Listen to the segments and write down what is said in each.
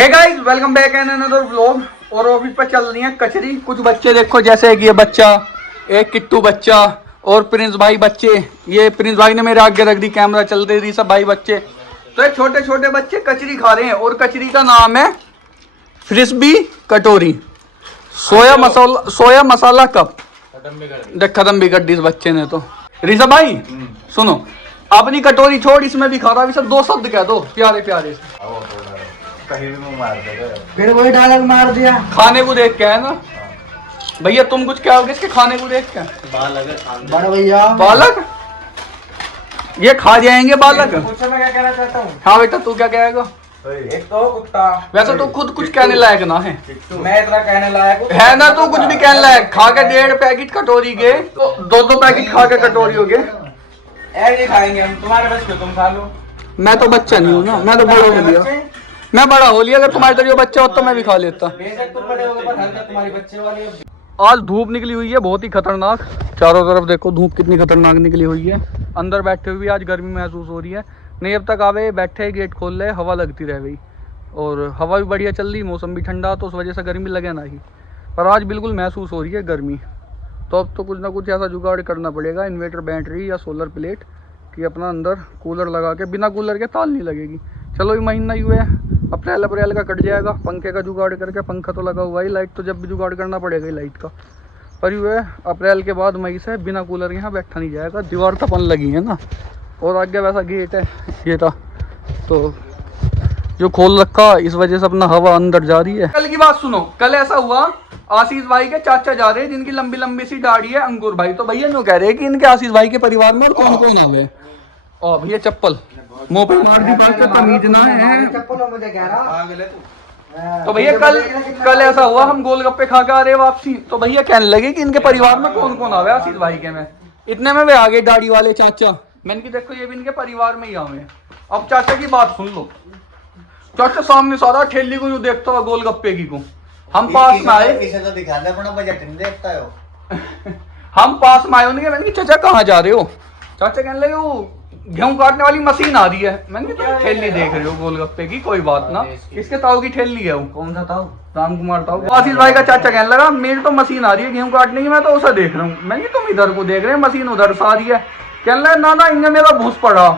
Hey guys welcome back an another vlog. और अभी पर चल रही है कचरी। कुछ बच्चे देखो, जैसे कि ये बच्चा, एक किट्टू बच्चा और प्रिंस भाई बच्चे। ये प्रिंस भाई ने मेरे आगे रख दी, कैमरा चलते रही, सब भाई बच्चे। तो ये छोटे छोटे बच्चे कचरी खा रहे हैं और कचरी का नाम है फ्रिस्बी कटोरी सोया मसाला कप। देख खत्म भी कर दी इस बच्चे ने तो। रीसा भाई सुनो, अपनी कटोरी छोड़, इसमें भी खा रहा है। सब दो शब्द कह दो प्यारे प्यारे से। कहीं भी मार देगा। फिर वही डायलॉग मार दिया। खाने को देख के है ना भैया, तुम कुछ क्या होगे इसके खाने को देख के? बड़ा भैया बालक, ये खा जाएंगे बालक। मुझसे मैं क्या कहना चाहता हूँ। हाँ बेटा, तू क्या कहेगा? एक तो कुत्ता, वैसे तो खुद कुछ कहने लायक ना है। मैं इतना कहने लायक हूँ है ना, तू कुछ भी कहने लायक। खा के 1.5 पैकेट कटोरी के, तो 2 पैकेट खा के कटोरी हो गए। ऐसे खाएंगे हम, तुम्हारे बस पे तुम खा लो। मैं तो बच्चा नहीं हूँ ना, मैं तो बड़ा हो गया। मैं बड़ा हो लिया, अगर तुम्हारे तरह बच्चा होता तो मैं भी खा लेता। बेशक तुम बड़े हो गए, पर हरकत तुम्हारी बच्चे वाली है। आज धूप निकली हुई है बहुत ही खतरनाक। चारों तरफ देखो धूप कितनी खतरनाक निकली हुई है। अंदर बैठे हुए आज गर्मी महसूस हो रही है। नहीं अब तक आवे बैठे गेट खोल रहे, हवा लगती रह गई और हवा भी बढ़िया चल रही, मौसम भी ठंडा, तो उस वजह से गर्मी लगे ना ही। पर आज बिल्कुल महसूस हो रही है गर्मी। तो अब तो कुछ ना कुछ ऐसा जुगाड़ करना पड़ेगा, इन्वर्टर बैटरी या सोलर प्लेट, कि अपना अंदर कूलर लगा के, बिना कूलर के ताल नहीं लगेगी। चलो ये महीना ही हुआ है, अप्रैल का कट जाएगा। पंखे का जुगाड़ करके, पंखा तो लगा हुआ है, लाइट तो जब भी जुगाड़ करना पड़ेगा ही लाइट का। पर ये है अप्रैल के बाद मई से बिना कूलर के यहाँ बैठा नहीं जाएगा। दीवार तपन लगी है ना, और आगे वैसा गेट है ये था तो जो खोल रखा, इस वजह से अपना हवा अंदर जा रही है। कल की बात सुनो, कल ऐसा हुआ, आशीष भाई के चाचा जा रहे हैं जिनकी लंबी लंबी सी दाढ़ी है, अंकुर भाई। तो भैया नो कह रहे हैं कि इनके आशीष भाई के परिवार में और कौन कौन आ गए। और भैया चप्पल मुंह पे मार दी, बात का तमीज ना है। मुझे कह रहा। तो भैया कल ऐसा हुआ, हम गोलगप्पे खा के आ रहे वापसी, तो भैया कहने लगे कि इनके परिवार में कौन कौन आ गया आशीष भाई के में। इतने में वे आ गए दाढ़ी वाले चाचा। मैंने कि देखो ये भी इनके परिवार में ही आवे। अब चाचा की बात सुन लो। चाचा सामने सारा ठेली को यूं देखता हुआ गोलगप्पे की को। हम पास में आए, तो दिखा दे अपना बजट नहीं देखता हो। हम पास में आए, उन्होंने मैंने कि चाचा कहाँ जा रहे हो? चाचा कहने लगे वो गेहूं काटने वाली मशीन आ रही है। मैंने कहा ठेली देख रहे हो गोलगप्पे की, कोई बात ना, इसके ताऊ की ठेली है वो। कौन सा ताऊ? राम कुमार ताऊ। आशीष भाई का चाचा कहने लगा मेरी तो मशीन आ रही है गेहूं काटने की, मैं तो उसे देख रहा हूँ। मैंने तुम इधर को देख रहे हैं, मशीन उधर से आ रही है। कहने लगा ना ना, इनने मेरा भूस पड़ा।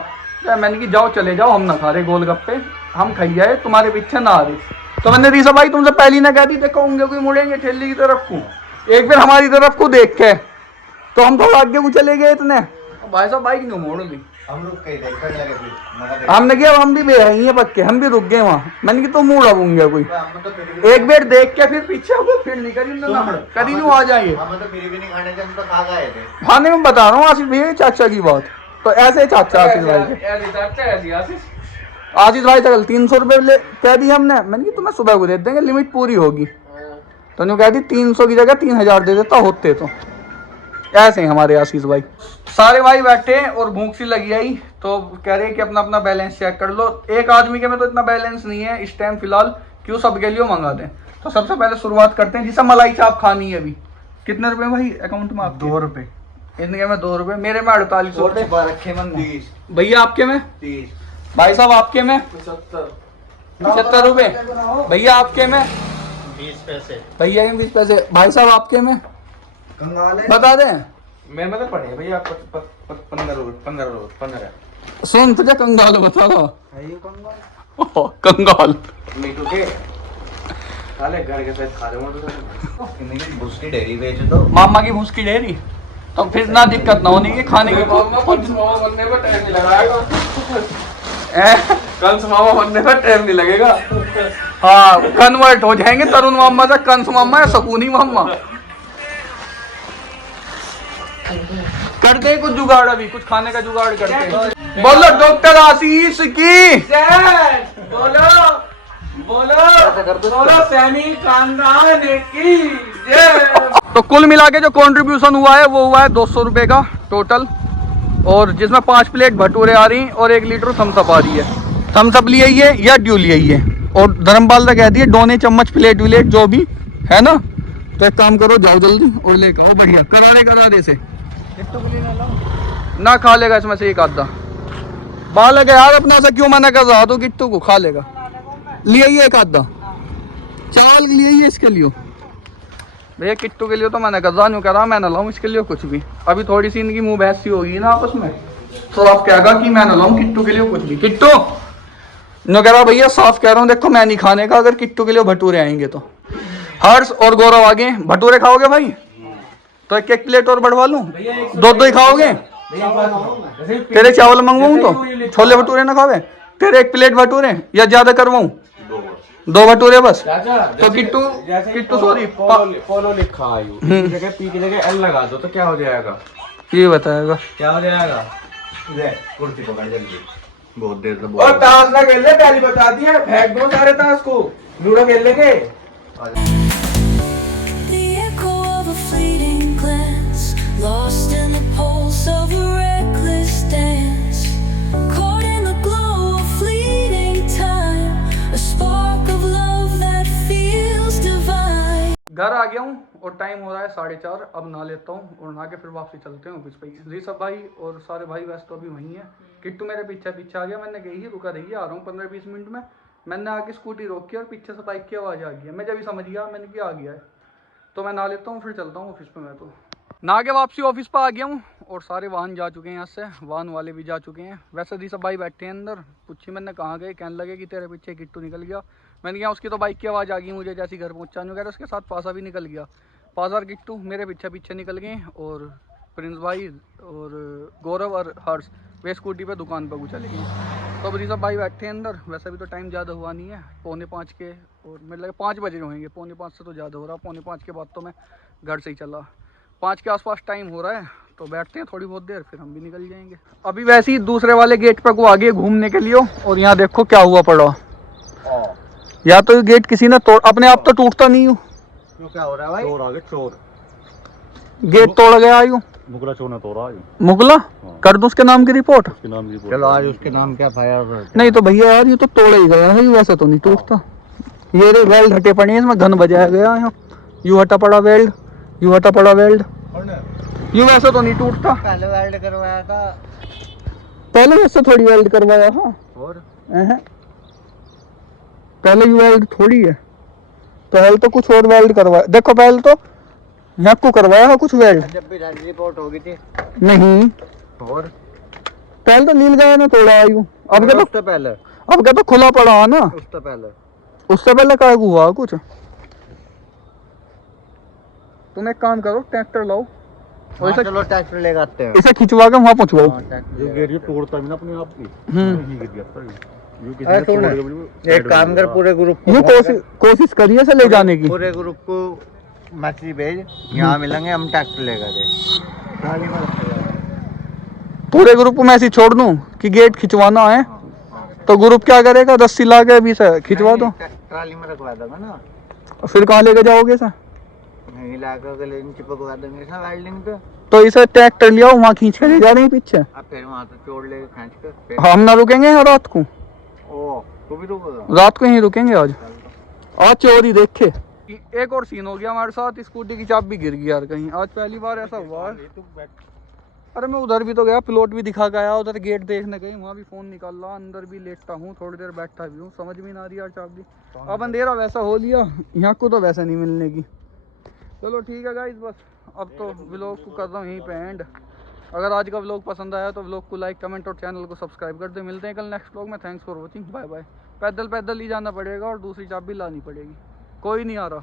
मैंने कि जाओ चले जाओ, हम ना खा रहे गोलगप्पे, हम खाई जाए, तुम्हारे पीछे ना आ रहे। तो मैंने रीसा भाई तुमसे पहली ना कह दी, देखो होंगे कोई मुड़ेंगे ठेली की तरफ को, एक बार हमारी तरफ को देख के, तो हम थोड़ा आगे को चले गए इतने। भाई साहब बाइक नहीं मोड़ दी, हम रुक के देख कर लगे फिर हमने किया, हम भी बेहई है पक्के, हम भी रुक गए वहाँ। मैंने कि तुम मुड़ आऊंगा कोई, एक बार देख के फिर पीछे हो, फिर नहीं करी करी नहीं आ जाइए। हम तो फिर भी नहीं खाने थे, हम तो खा गए थे। हाँ नहीं मैं बता रहा हूँ आशीष भैया चाचा की बात। तो ऐसे चाचा आशीष भाई के, आशीष भाई चल 300 रुपये कह दी हमने। मैंने कि तुम्हें सुबह को दे देंगे, लिमिट पूरी होगी। तो नहीं कह दी 300 की जगह 3000 दे देता होते। तो ऐसे ही हमारे आशीष भाई। सारे भाई बैठे और भूख सी लगी आई, तो कह रहे कि अपना अपना बैलेंस चेक कर लो। एक आदमी के में तो इतना बैलेंस नहीं है इस टाइम फिलहाल, क्यों सबके लिए मंगा दें। तो सबसे पहले शुरुआत करते हैं, जिसे मलाई चाप खानी है अभी। कितने रुपए भाई अकाउंट में? आप 2 रुपए। इनके में 2 रुपए, मेरे में 48 रुपए। रखे मन 30 भैया आपके में 30 भाई साहब आपके में 75 रुपए। भैया आपके में 20 पैसे। भैया 20 पैसे। भाई साहब आपके में कंगाल है। बता दें। मेरे में तो पड़े भैया 15। सुन तुझे कंगाल बता रहा, है ये कंगाल? कंगाल मीठू के साले घर के साथ खा रहे हो। इनकी भूस की डेयरी बेच दो। मामा की भूस की डेयरी, तो फिर ना दिक्कत ना होनी कि खाने की। बनने में टाइम नहीं लगाएगा। कंस मामा बनने में टाइम नहीं लगेगा। हाँ कन्वर्ट हो जाएंगे तरुण मामा से कंस मामा या सकूनी मामा। करते हैं कुछ जुगाड़, अभी कुछ खाने का जुगाड़ करते हैं। बोलो डॉक्टर आशीष की। बोलो बोलो सैनी खानदान की जय। तो कुल मिला के जो कंट्रीब्यूशन हुआ है वो हुआ है 200 रुपये का टोटल, और जिसमें 5 प्लेट भटूरे आ रही और 1 लीटर थम्सअप आ रही है। थम्सअप लिए है या ड्यू लिए है, और धर्मपाल ने कह दिए डोने चम्मच प्लेट विलेट जो भी है ना। तो एक काम करो, जाओ जल्दी और लेकर आओ। बढ़िया करा दे से ना खा लेगा इसमें से एक आधा। बालक है यार अपना से क्यों मना कर रहा, तो किट्टू को खा लेगा। ले आइए एक आधा चावल ले आइए इसके लिए। भैया किट्टू के लिए तो मैंने कहा नहीं करा, मैं ना लाऊं इसके लिए कुछ भी। अभी थोड़ी सी इनकी मुंह बहस सी होगी ना आपस में, तो आप कहेगा कि मैं ना लाऊं किट्टू के लिए कुछ भी। किट्टू नो कह रहा भैया साफ कह रहा हूँ, देखो मैं नहीं खाने का अगर किट्टू के लिए भटूरे आएंगे तो। हर्ष और गौरव आगे भटूरे खाओगे भाई? तो एक एक प्लेट और बढ़वा लूं, दो ही खाओगे? तेरे चावल मंगवाऊं तो छोले भटूरे ना खावे? तेरे एक प्लेट भटूरे या ज्यादा करवाऊं? दो भटूरे बस। तो किट्टू सॉरी पोलो लिखा है जगह पी की जगह एल लगा दो तो क्या हो जाएगा? ये बताएगा क्या हो जाएगा? ले कुर्सी पकड़ जल्दी, बहुत देर से और ताश ना खेल ले, पहले बता दिया, फेंक दो सारे ताश को, लूडो खेल लेंगे। The echo of a fleeting glance, lost in the pulse of a reckless dance, caught in the glow of fleeting time, a spark of love that feels divine. घर आ गया हूँ और टाइम हो रहा है 4:30। अब नहा लेता हूँ और नहा के फिर वापसी चलते हैं ऑफिस पे। जी सब भाई और सारे भाई वैसे तो अभी वहीं है। किट्टू मेरे पीछे पीछे आ गया, मैंने कही ही रुका रही, आ रहा हूँ 15-20 मिनट में। मैंने आके स्कूटी रोकी और पीछे से बाइक की आवाज़ आ गई है। मैं जब भी समझ गया मैंने क्या आ गया है, तो मैं नहा लेता हूँ फिर चलता हूँ ऑफिस पे। मैं तो नहा के वापसी ऑफिस पर आ गया हूँ और सारे वाहन जा चुके हैं यहाँ से, वाहन वाले भी जा चुके हैं। वैसे दी सब भाई बैठे हैं अंदर। पूछी मैंने कहाँ गए, कहने लगे कि तेरे पीछे किट्टू निकल गया। मैंने कहा उसकी तो बाइक की आवाज़ आ गई मुझे जैसी घर पहुँचा नहीं, कह रहा उसके साथ पासा भी निकल गया। पासा और किट्टू मेरे पीछे पीछे निकल गए और प्रिंस भाई और गौरव और हर्ष वे स्कूटी पे दुकान पर चले गए। तो अभी सब भाई बैठे हैं अंदर। वैसे भी तो टाइम ज़्यादा हुआ नहीं है, 4:45 के, और मेरे लगे 5 बजे होंगे। 4:45 से तो ज़्यादा हो रहा, 4:45 के बाद तो मैं घर से ही चला। 5 के आसपास टाइम हो रहा है, तो बैठते हैं थोड़ी बहुत देर फिर हम भी निकल जाएंगे। अभी वैसे ही दूसरे वाले गेट पर को आगे घूमने के लिए, और यहाँ देखो क्या हुआ पड़ा। या तो ये गेट किसी ने तोड़, अपने आप तो टूटता नहीं हूँ। क्या हो रहा है भाई? चोर आ गए, चोर। गेट तोड़ गया आयु, मुगला चोर ने तोड़ा। मुगला कर दूं उसके नाम की रिपोर्ट? चलो आज उसके नाम क्या फायर? नहीं तो भैया यार ये तो तोड़ा ही गया है, वैसे तो नहीं टूटता। ये रे वेल्ड हटे पड़े हैं, इसमें घन बजाया गया है। यू हटा पड़ा वेल्ड, यू हटा पड़ा वेल्ड, यू वैसे तो नहीं टूटता। पहले वेल्ड करवाया था, पहले वैसे थोड़ी वेल्ड करवाया। हाँ और पहले यू वेल्ड थोड़ी है, पहले तो कुछ और वेल्ड करवाया। देखो पहले तो यहाँ को करवाया है कुछ वेल्ड। जब भी रिपोर्ट होगी थी नहीं, और पहले तो नील गया ना तोड़ा आयु। अब क्या तो पहले, अब क्या तो खुला पड़ा है ना। उससे पहले क्या हुआ कुछ? तुम एक काम करो, ट्रैक्टर लाओ और इसे, चलो ट्रैक्टर ले आते हैं। इसे खिंचवा के वहाँ पहुँचवाओ। जो गेट तोड़ता है ना अपने आप की, एक काम कर, पूरे ग्रुप को ये कोशिश करिए से ले जाने की। पूरे ग्रुप को मैसेज भेज, यहाँ मिलेंगे, हम ट्रैक्टर लेकर दे। पूरे ग्रुप को मैसेज छोड़ दूं कि गेट खिंचवाना है, तो ग्रुप क्या करेगा? रस्सी ला के अभी से खिंचवा दो। ट्राली में रखवा दूंगा ना। फिर कहाँ लेके जाओगे सर? नहीं लाकर के लेकिन चिपकवा देंगे सर वेल्डिंग पे। तो इसे ट्रैक्टर लिया वहाँ खींच के ले जा रहे हैं पीछे। अब फिर वहाँ से चोड़ लेके खींच कर हम ना रुकेंगे यहाँ रात को? ओ तू भी रुकेगा? रात को यहीं रुकेंगे आज चोरी देखे। एक और सीन हो गया हमारे साथ, स्कूटी की चाबी गिर गई यार कहीं। आज पहली बार ऐसा हुआ है। अरे मैं उधर भी तो गया, प्लॉट भी दिखा गया, उधर गेट देखने गई, वहाँ भी फ़ोन निकाला, अंदर भी लेटता हूँ, थोड़ी देर बैठा भी हूँ, समझ में ना आ रही यार चाबी। अब अंधेरा वैसा हो लिया, यहाँ को तो वैसा नहीं मिलने की। चलो ठीक है गाइस, बस अब तो व्लॉग को कर रहा हूँ यहीं पे एंड। अगर आज का व्लॉग पसंद आया तो व्लॉग को लाइक, कमेंट और चैनल को सब्सक्राइब कर दे। मिलते हैं कल नेक्स्ट व्लॉग में। Thanks for watching, bye bye. पैदल पैदल ही जाना पड़ेगा और दूसरी चाबी लानी पड़ेगी, कोई नहीं आ रहा।